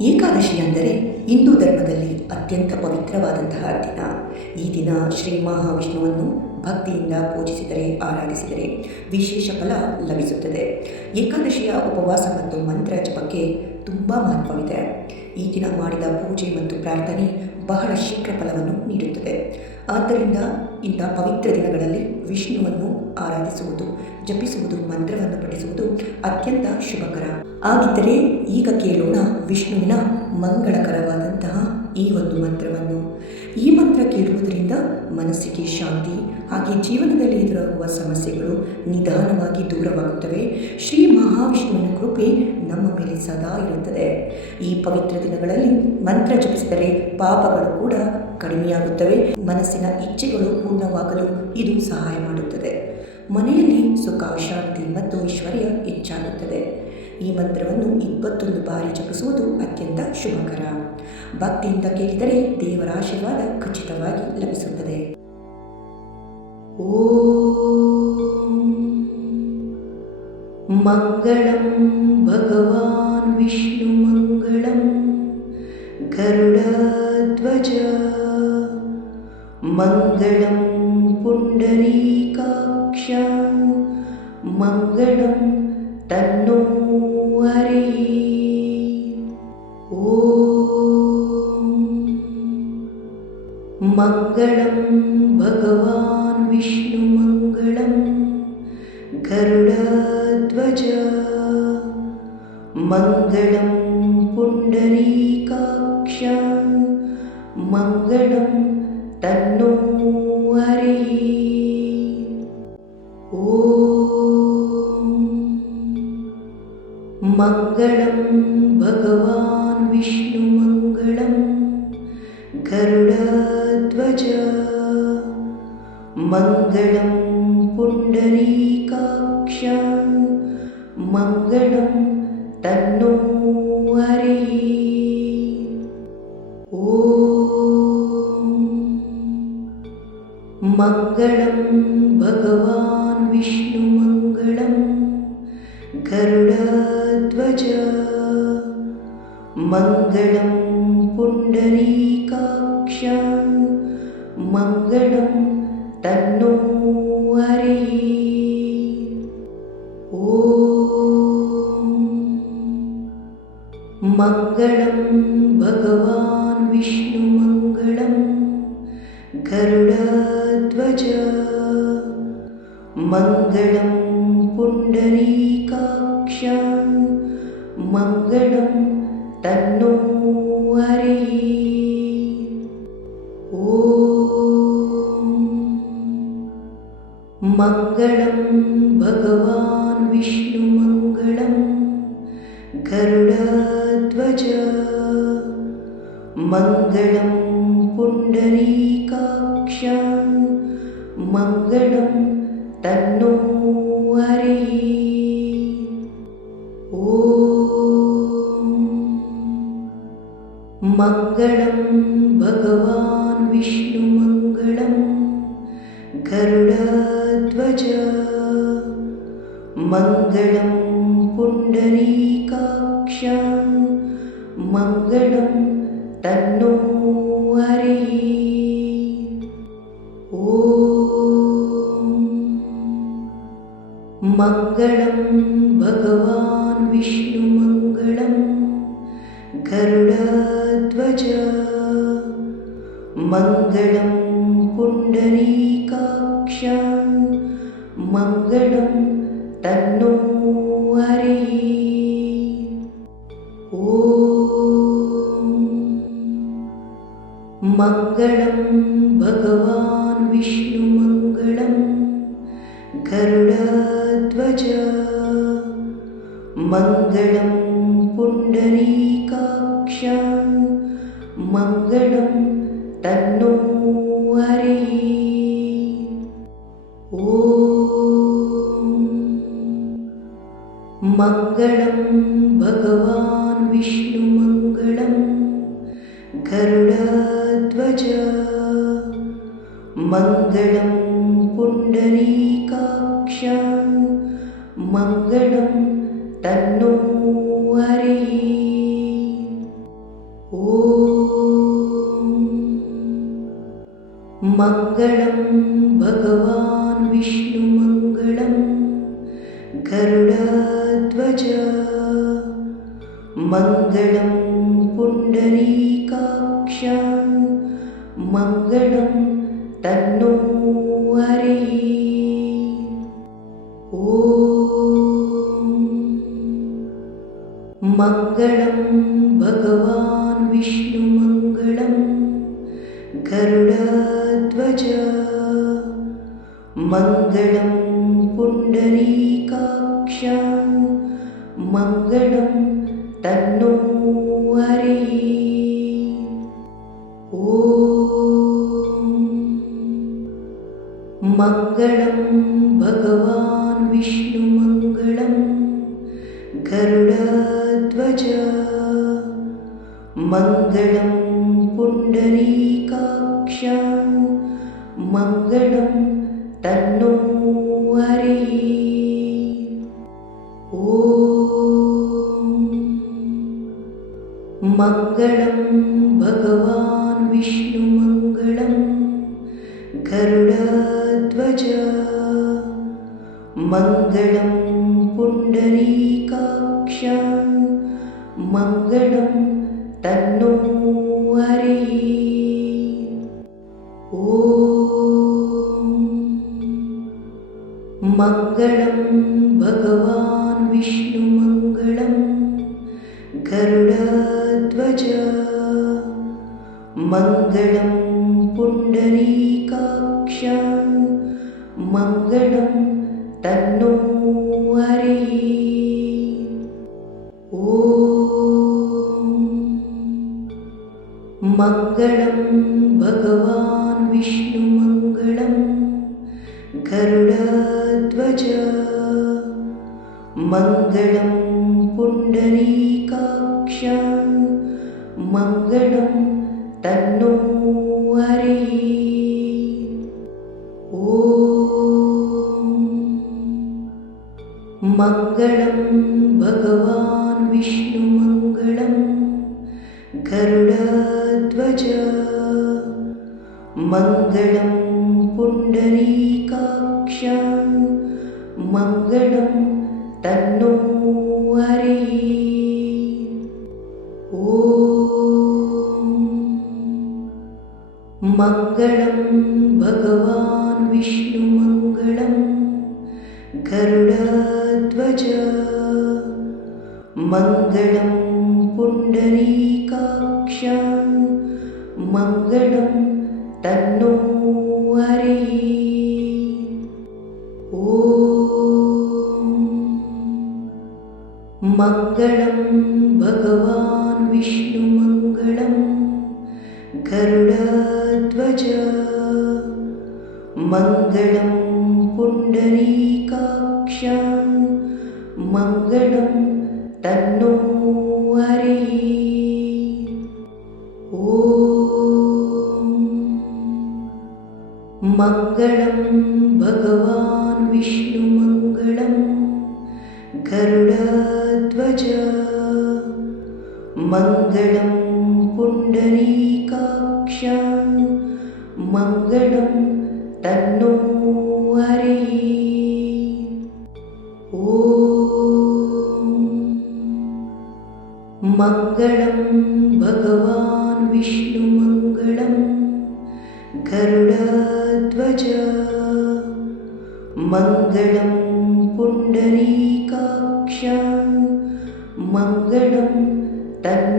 ಏಕಾದಶಿ ಅಂದರೆ ಹಿಂದೂ ಧರ್ಮದಲ್ಲಿ ಅತ್ಯಂತ ಪವಿತ್ರವಾದಂತಹ ದಿನ. ಈ ದಿನ ಶ್ರೀ ಮಹಾವಿಷ್ಣುವನ್ನು ಭಕ್ತಿಯಿಂದ ಪೂಜಿಸಿದರೆ, ಆರಾಧಿಸಿದರೆ ವಿಶೇಷ ಫಲ ಲಭಿಸುತ್ತದೆ. ಏಕಾದಶಿಯ ಉಪವಾಸ ಮತ್ತು ಮಂತ್ರ ಜಪಕ್ಕೆ ತುಂಬ ಮಹತ್ವವಿದೆ. ಈ ದಿನ ಮಾಡಿದ ಪೂಜೆ ಮತ್ತು ಪ್ರಾರ್ಥನೆ ಬಹಳ ಶೀಘ್ರ ಫಲವನ್ನು ನೀಡುತ್ತದೆ. ಆದ್ದರಿಂದ ಇಂಥ ಪವಿತ್ರ ದಿನಗಳಲ್ಲಿ ವಿಷ್ಣುವನ್ನು ಆರಾಧಿಸುವುದು, ಜಪಿಸುವುದು, ಮಂತ್ರವನ್ನು ಪಠಿಸುವುದು ಅತ್ಯಂತ ಶುಭಕರ. ಹಾಗಿದ್ದರೆ ಈಗ ಕೇಳೋಣ ವಿಷ್ಣುವಿನ ಮಂಗಳಕರವಾದಂತಹ ಈ ಒಂದು ಮಂತ್ರವನ್ನು. ಈ ಮಂತ್ರ ಕೇಳುವುದರಿಂದ ಮನಸ್ಸಿಗೆ ಶಾಂತಿ, ಹಾಗೆ ಜೀವನದಲ್ಲಿ ಎದುರಾಗುವ ಸಮಸ್ಯೆಗಳು ನಿಧಾನವಾಗಿ ದೂರವಾಗುತ್ತವೆ. ಶ್ರೀ ಮಹಾವಿಷ್ಣುವಿನ ಕೃಪೆ ನಮ್ಮ ಮೇಲೆ ಸದಾ ಇರುತ್ತದೆ. ಈ ಪವಿತ್ರ ದಿನಗಳಲ್ಲಿ ಮಂತ್ರ ಜಪಿಸಿದರೆ ಪಾಪಗಳು ಕೂಡ ಕಡಿಮೆಯಾಗುತ್ತವೆ. ಮನಸ್ಸಿನ ಇಚ್ಛೆಗಳು ಪೂರ್ಣವಾಗಲು ಇದು ಸಹಾಯ ಮಾಡುತ್ತದೆ. ಮನೆಯಲ್ಲಿ ಸುಖ, ಶಾಂತಿ ಮತ್ತು ಐಶ್ವರ್ಯ ಹೆಚ್ಚಾಗುತ್ತದೆ. ಈ ಮಂತ್ರವನ್ನು 21 ಬಾರಿ ಜಪಿಸುವುದು ಅತ್ಯಂತ ಶುಭಕರ. ಭಕ್ತಿಯಿಂದ ಕೇಳಿದರೆ ದೇವರ ಆಶೀರ್ವಾದ ಖಚಿತವಾಗಿ ಲಭಿಸುತ್ತದೆ. ಓಂ ಮಂಗಳಂ ಭಗವಾನ್ ವಿಷ್ಣು ಮಂಗಳಂ ಗರುಡಧ್ವಜ ಮಂಗಳಂ ಪುಂಡರೀಕಾಕ್ಷ ಮಂಗಳಂ ತನ್ನೋ ಹರೇ. ಓಂ ಮಂಗಳಂ ಭಗವಾನ್ ವಿಷ್ಣು ಮಂಗಳಂ ಗರುಡಧ್ವಜ ಮಂಗಳಂ ಪುಂಡರೀಕಾಕ್ಷ ಮಂಗಳಂ ತನ್ನೋ ಹರೇ. ಓಂ ಮಂಗಳಂ ಭಗವಾನ್ ವಿಷ್ಣು ಮಂಗಳಂ ಗರುಡಧ್ವಜ ಮಂಗಳಂ ಪುಂಡರೀಕಾಕ್ಷ ಮಂಗಳಂ ತನ್ನೋ ಹರೇ. ಓಂ ಮಂಗಳಂ ಭಗವಾನ್ ವಿಷ್ಣು ಮಂಗಳಂ ಗರುಡಧ್ವಜ ಮಂಗಳಂ ಪುಂಡರೀಕಾಕ್ಷ ಮಂಗಳಂ ತನ್ನೋ ಹರೇ. ಓಂ ಮಂಗಳಂ ಭಗವಾನ್ ವಿಷ್ಣು ಮಂಗಳಂ ಗರುಡಧ್ವಜ ಮಂಗಳಂ ಪುಂಡರೀಕಾಕ್ಷ ಮಂಗಳಂ ತನ್ನೋ ಹರೇ. ಓಂ ಮಂಗಳಂ ಭಗವಾನ್ ವಿಷ್ಣು ಮಂಗಳಂ ಗರುಡಧ್ವಜ ಮಂಗಳಂ ಪುಂಡರೀಕಾಕ್ಷ ಮಂಗಳಂ ತನ್ನೋ ಹರೇ. ಓಂ ಮಂಗಳಂ ಭಗವಾನ್ ವಿಷ್ಣು ಮಂಗಳಂ ಗರುಡಧ್ವಜ ಮಂಗಳಂ ಪುಂಡರೀಕಾಕ್ಷ ಮಂಗಳಂ ತನ್ನೋ ಹರೇ. ಓಂ ಮಂಗಳಂ ಭಗವಾನ್ ವಿಷ್ಣು ಮಂಗಳಂ ಗರುಡಧ್ವಜ ಮಂಗಳಂ ಪುಂಡರೀಕಾಕ್ಷ ಮಂಗಳಂ ತನ್ನೋ ಹರೇ. ಓಂ ಮಂಗಳಂ ಭಗವಾನ್ ವಿಷ್ಣು ಮಂಗಳಂ ಗರುಡಧ್ವಜ ಮಂಗಳಂ ಪುಂಡರೀಕಾಕ್ಷ ಮಂಗಳಂ ತನ್ನೋ ಹರೇ. ಓಂ ಮಂಗಳಂ ಭಗವಾನ್ ವಿಷ್ಣು ಮಂಗಳಂ ಗರುಡಧ್ವಜ ಮಂಗಳಂ ಪುಂಡರೀಕಾಕ್ಷ ಮಂಗಳಂ ತನ್ನೋ ಹರೇ. मङ्गलं भगवान् विष्णुमङ्गलं गरुडध्वज मङ्गलं पुण्डरीकाक्ष मङ्गलं तन्नो हरिः ॐ मङ्गलं भगवान् विष्णुमङ्गलं गरुडध्वज मङ्गलं पुण्डरीकाक्ष मङ्गलं तन्नो हरिः ॐ मङ्गलं भगवान् विष्णुमङ्गलं गरुडध्वज मङ्गलं पुण्डरीकाक्ष मङ्गलं तन्नो हरिः ॐ मङ्गलं भगवान् विष्णुमङ्गलं गरुडध्वज मङ्गलं पुण्डरीकाक्ष मङ्गलं तन्नो हरिः ॐ मङ्गलं भगवान् विष्णुमङ्गलं गरुडध्वज मङ्गलं पुण्डरीकाक्ष मङ्गलं तन्नो हरिः ॐ मङ्गलं भगवान् विष्णुमङ्गलं गरुडध्वज मङ्गलं पुण्डरीकाक्ष मङ्गलं तन्नो हरिः ॐ मङ्गलं भगवान् विष्णुमङ्गलं गरुडध्वज मङ्गलं पुण्डरीकाक्ष मङ्गलं तन्नो हरिः ॐ मङ्गलं भगवान् विष्णुमङ्गलं गरुडध्वज मङ्गलं पुण्डरीकाक्ष मङ्गलं तन्नो हरिः ॐ मङ्गलं भगवान् विष्णुमङ्गलं गरुडध्वज मङ्गलं पुण्डरीकाक्ष मङ्गलं तन्नो हरिः ॐ मङ्गलं भगवान् विष्णुमङ्गलं गरुडध्वज मङ्गलं पुण्डरीकाक्ष मङ्गलं तन्नो हरिः ॐ मङ्गलं भगवान् विष्णुमङ्गलं गरुडध्वज मङ्गलं पुण्डरीकाक्ष मङ्गलं तन्नो